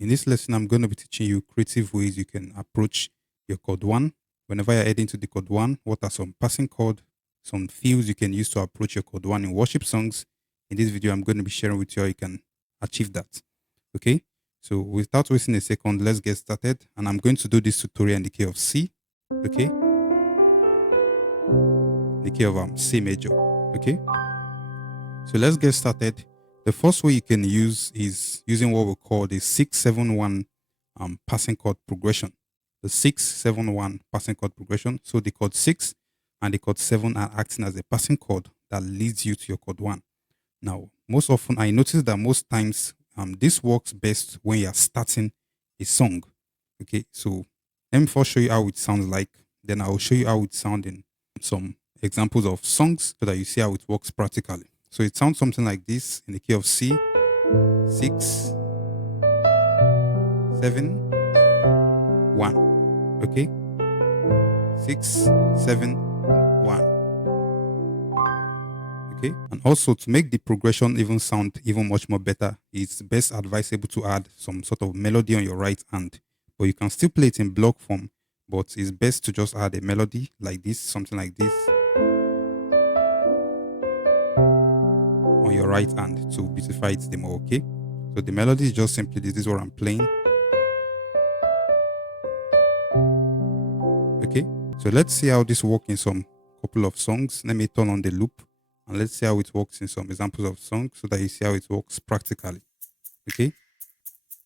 In this lesson, I'm going to be teaching you creative ways you can approach your chord one. Whenever you're heading to the chord one, what are some passing chord, some feels you can use to approach your chord one in worship songs? In this video, I'm going to be sharing with you how you can achieve that. Okay, so without wasting a second, let's get started. And I'm going to do this tutorial in the key of C. Okay, the key of C major. Okay, so let's get started. The first way you can use is using what we call the 6-7-1 passing chord progression. The 6-7-1 passing chord progression. So the chord 6 and the chord 7 are acting as a passing chord that leads you to your chord 1. Now, most often I notice that most times this works best when you are starting a song. Okay, so let me first show you how it sounds like. Then I will show you how it sounds in some examples of songs so that you see how it works practically. So it sounds something like this in the key of C, 6, 7, 1. Okay? 6, 7, 1. Okay? And also to make the progression even sound even much more better, it's best advisable to add some sort of melody on your right hand. But you can still play it in block form, but it's best to just add a melody like this, something like this, on your right hand to beautify it the more. Okay, so the melody is just simply this is what I'm playing. Okay, so let's see how this works in some couple of songs. Let me turn on the loop and let's see how it works in some examples of songs so that you see how it works practically. Okay,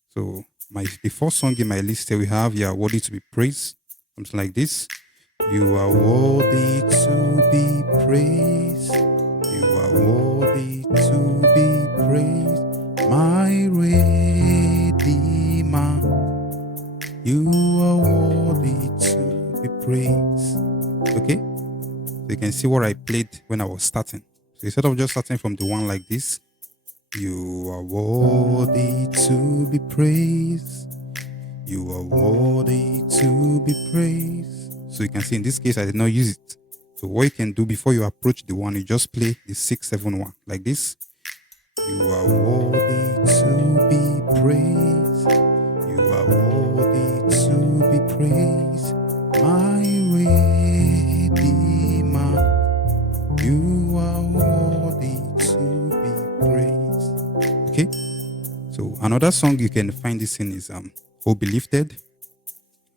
so the first song in my list here we have "You Are Worthy to Be Praised," something like this. You are worthy to be praised. You are worthy to be praised, my Redeemer. You are worthy to be praised. Okay, so you can see what I played when I was starting. So instead of just starting from the one like this, you are worthy to be praised. You are worthy to be praised. So you can see in this case, I did not use it. So what you can do before you approach the one, you just play the 6-7-1 like this. You are worthy to be praised. You are worthy to be praised, my Redeemer. You are worthy to be praised. Okay. So another song you can find this in is "Oh Be Lifted."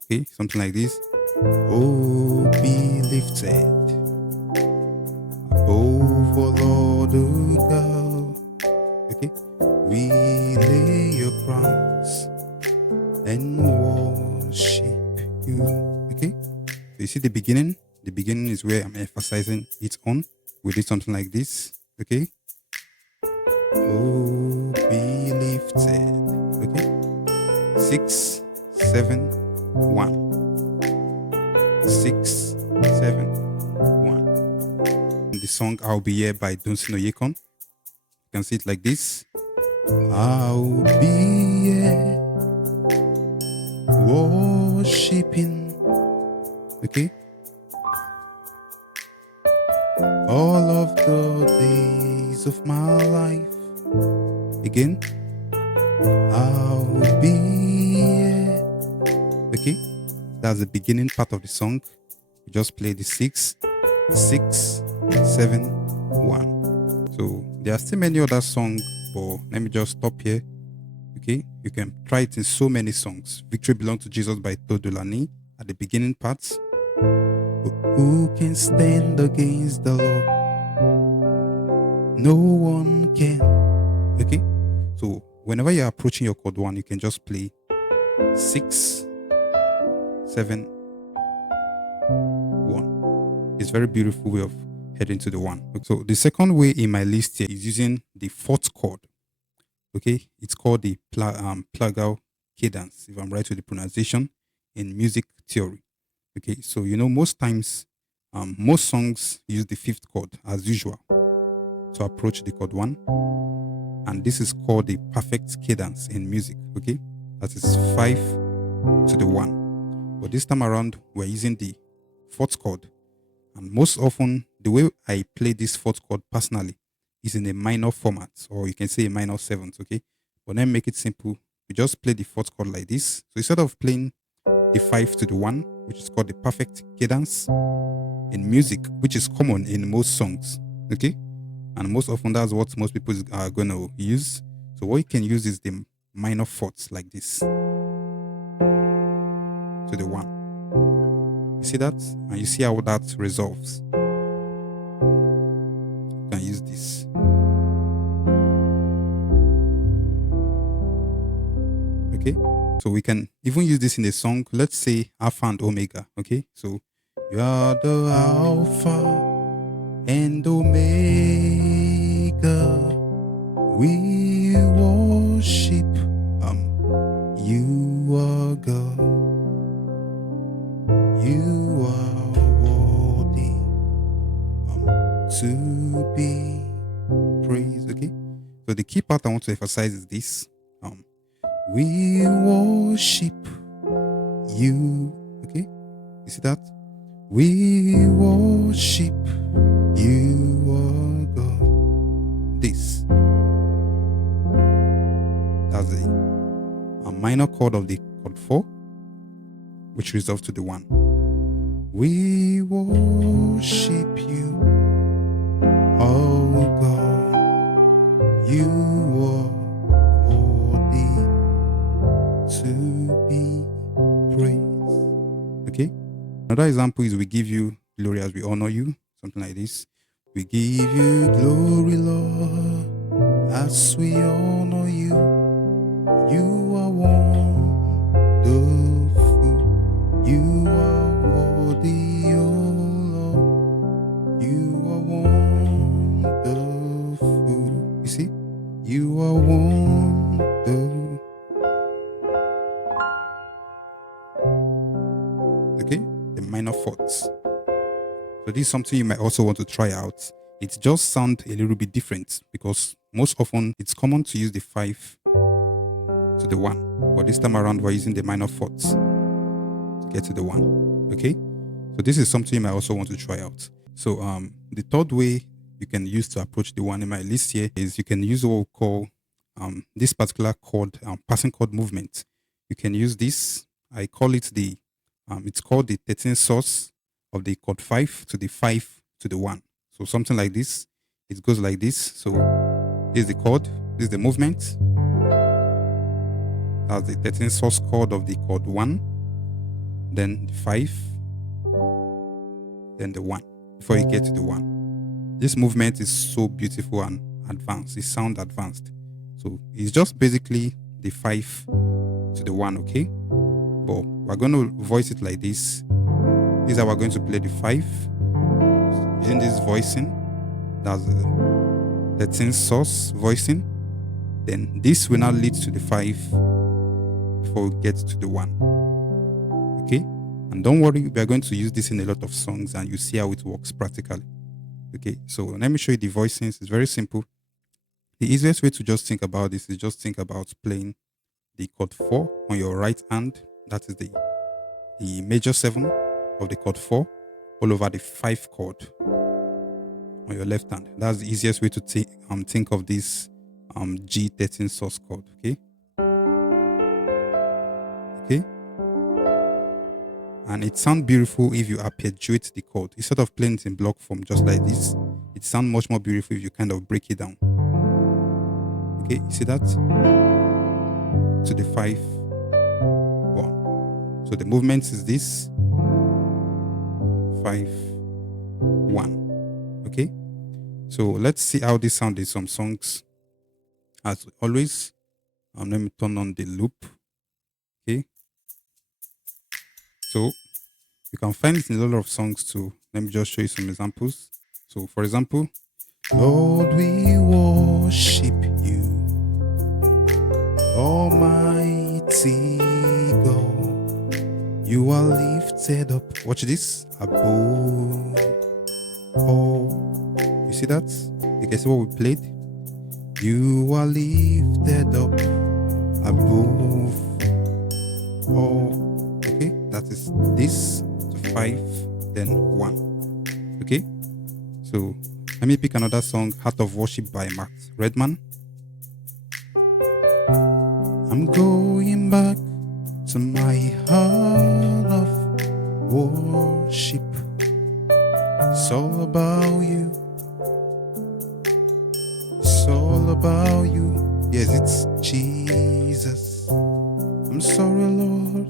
Okay, something like this. Oh, be lifted above all other God. Okay, we lay your crowns and worship you. Okay, so you see the beginning. The beginning is where I'm emphasizing it on. We did something like this. Okay. Oh, be lifted. Okay. 6, 7, 1. 6, 7, 1. The song "I'll Be Here" by Dunsin Oyekon. You can see it like this. I'll be here worshiping. Okay. All of the days of my life. Again. I'll be here. Okay. That's the beginning part of the song. We just play the 6, 6, 7, 1. So there are still many other songs, but let me just stop here. Okay, you can try it in so many songs. "Victory Belongs to Jesus" by Todolani at the beginning parts. Who can stand against the Lord? No one can. Okay, so whenever you're approaching your chord 1, you can just play 6, 7, 1. It's a very beautiful way of heading to the 1. So the second way in my list here is using the 4th chord. Okay, it's called the plagal cadence, if I'm right with the pronunciation, in music theory. Okay, so most times, most songs use the 5th chord as usual to approach the chord 1, and this is called the perfect cadence in music. Okay, that is 5 to the 1. But this time around, we're using the 4th chord, and most often the way I play this 4th chord personally is in a minor format, or you can say a minor 7th. Okay, but then make it simple we just play the fourth chord like this. So instead of playing the 5 to the 1, which is called the perfect cadence in music, which is common in most songs, okay? And most often that's what most people are going to use. So what you can use is the minor fourths like this to the 1. You see that? And you see how that resolves. You can use this. Okay? So we can even use this in a song. Let's say Alpha and Omega. Okay? So you are the Alpha and Omega. We worship you are God. You are worthy to be praised. Okay? So the key part I want to emphasize is this. We worship you. Okay? You see that? We worship you are God. This. That's a minor chord of the chord 4, which resolves to the 1. We worship you, oh God. You are worthy to be praised. Okay? Another example is we give you glory as we honor you. Something like this. We give you glory, Lord, as we honor you. You are wonderful. You are worthy, oh Lord. You are wonderful. You see? You are wonderful. Okay? The minor fourths. So this is something you might also want to try out. It just sounds a little bit different because most often it's common to use the 5 to the 1. But this time around we're using the minor fourths to get to the 1. Okay? So this is something you might also want to try out. So the third way you can use to approach the 1 in my list here is you can use what we call this particular chord, passing chord movement. You can use this. I call it it's called the 13th source of the chord 5 to the 5 to the 1. So something like this. It goes like this. So this is the chord. This is the movement. That's the 13th source chord of the chord 1. Then the 5. Then the 1. Before you get to the 1. This movement is so beautiful and advanced. It sounds advanced. So it's just basically the 5 to the 1, okay? But we're going to voice it like this. This is how we're going to play the 5. Using this voicing. That's the 13th source voicing. Then this will now lead to the 5 before we get to the 1. Okay? And don't worry, we are going to use this in a lot of songs and you see how it works practically. Okay, so let me show you the voicings. It's very simple. The easiest way to just think about this is just think about playing the chord 4 on your right hand. That is the major 7 of the chord 4 all over the 5 chord on your left hand. That's the easiest way to think of this G13 source chord. Okay. Okay. And it sounds beautiful if you arpeggiate the chord. Instead of playing it in block form just like this, it sounds much more beautiful if you kind of break it down. Okay, you see that? To the 5, 1. So the movement is this 5, 1. Okay? So let's see how this sounds in some songs. As always, let me turn on the loop. Okay? So you can find it in a lot of songs too. Let me just show you some examples. So for example, Lord, we worship you, Almighty God. You are lifted up. Watch this. Above all. You see that? You can see what we played. You are lifted up above all. Okay, that is this to 5, then 1. Okay, so let me pick another song, Heart of Worship by Matt Redman. I'm going back to my heart of worship. It's all about you. It's all about you. Yes, it's Jesus. I'm sorry, Lord,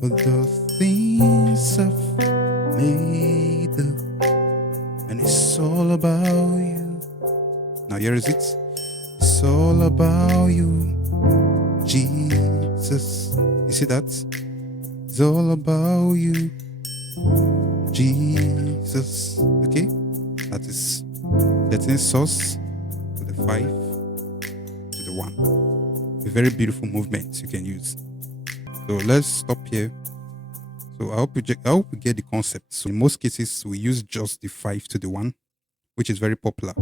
for the things I've made, and it's all about you. Now here is it. It's all about you, Jesus. You see that? It's all about you, Jesus. Okay? That is getting source to the 5 to the 1. A very beautiful movement you can use. So let's stop here. So I hope you get the concept. So in most cases, we use just the 5 to the 1, which is very popular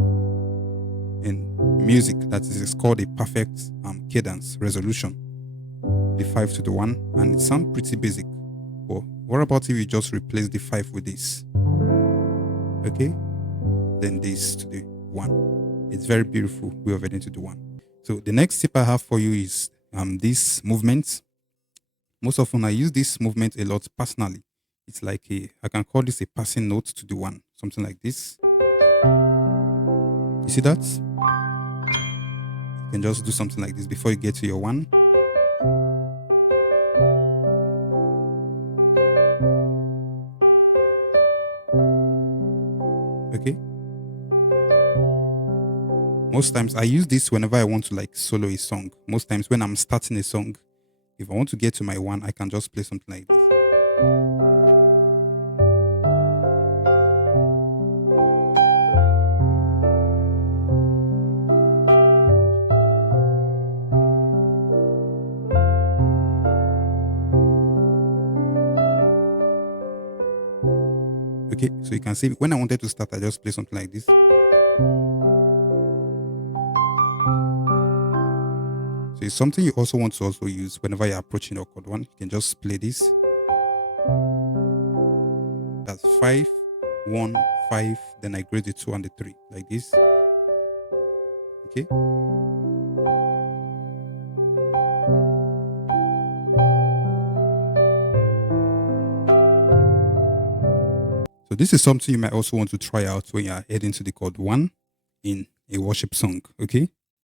in music. That is, it's called a perfect cadence resolution. The 5 to the 1, and it sounds pretty basic. But what about if you just replace the 5 with this? Okay, then this to the 1. It's very beautiful way of heading to the 1. So the next tip I have for you is this movement. Most often I use this movement a lot personally. It's like I can call this a passing note to the 1, something like this. You see that? You can just do something like this before you get to your 1. Okay. Most times I use this whenever I want to like solo a song. Most times when I'm starting a song, if I want to get to my 1, I can just play something like this. Okay, so you can see when I wanted to start, I just play something like this. So it's something you also want to also use whenever you're approaching your chord 1. You can just play this. That's 5, 1, 5. Then I grade the 2 and the 3 like this. Okay. So this is something you might also want to try out when you're heading to the chord 1 in a worship song. Okay.